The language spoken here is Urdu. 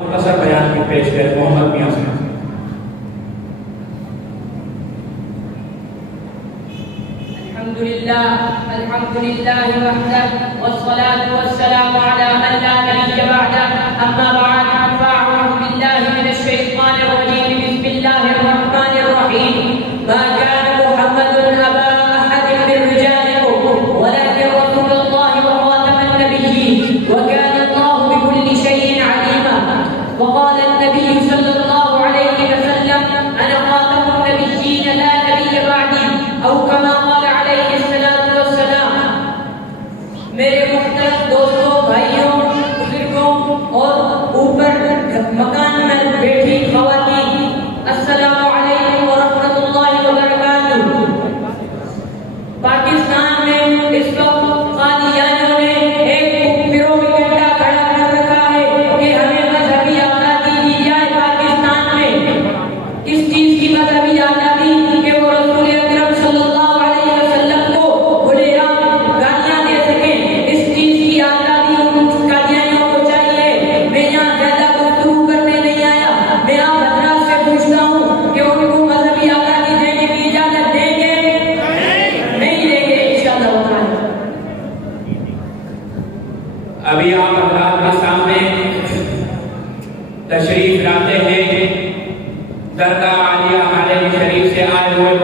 مختصر بیان کی پیش کرے محمد میاں سے. الحمد لله وحده والصلاة والسلام على من لا نبي بعده. أما بعد فأعوذ بالله من الشيطان الرجيم. بسم الله الرحمن الرحيم. ما كان محمد أبا أحد من رجالكم ولكن رسول الله وخاتم النبيين وكان الله بكل شيء عليما. وقال النبي صلى الله عليه وسلم أنا خاتم النبيين لا نبي بعدي أو كما قال عليه الصلاة والسلام. میرے محترم دوستوں، بھائیوں، بزرگوں اور اوپر مکان میں بیٹھی خواتین، السلام علیکم ورحمۃ اللہ وبرکاتہ. پاکستان میں اس وقت قادیانیوں نے ایک گروہ اکٹھا کھڑا کر رکھا ہے کہ ہمیں مذہبی آزادی دی جائے. پاکستان میں کس چیز کی مذہبی آزادی؟ کہ وہ رسول اکرم صلی اللہ علیہ وسلم کو کھلے عام گالیاں دے سکیں. اس چیز کی آزادی ان قادیانیوں کو چاہیے. میں یہاں زیادہ گفتگو کرنے نہیں آیا. میں آپ حضرات سے پوچھتا ہوں کہ ان کو مذہبی آزادی دینے کی اجازت دیں گے؟ نہیں دیں گے انشاءاللہ تعالی. ابھی آپ حضرات کے سامنے تشریف لاتے ہیں درگاہ عالیہ حرم شریف سے آئے ہوئے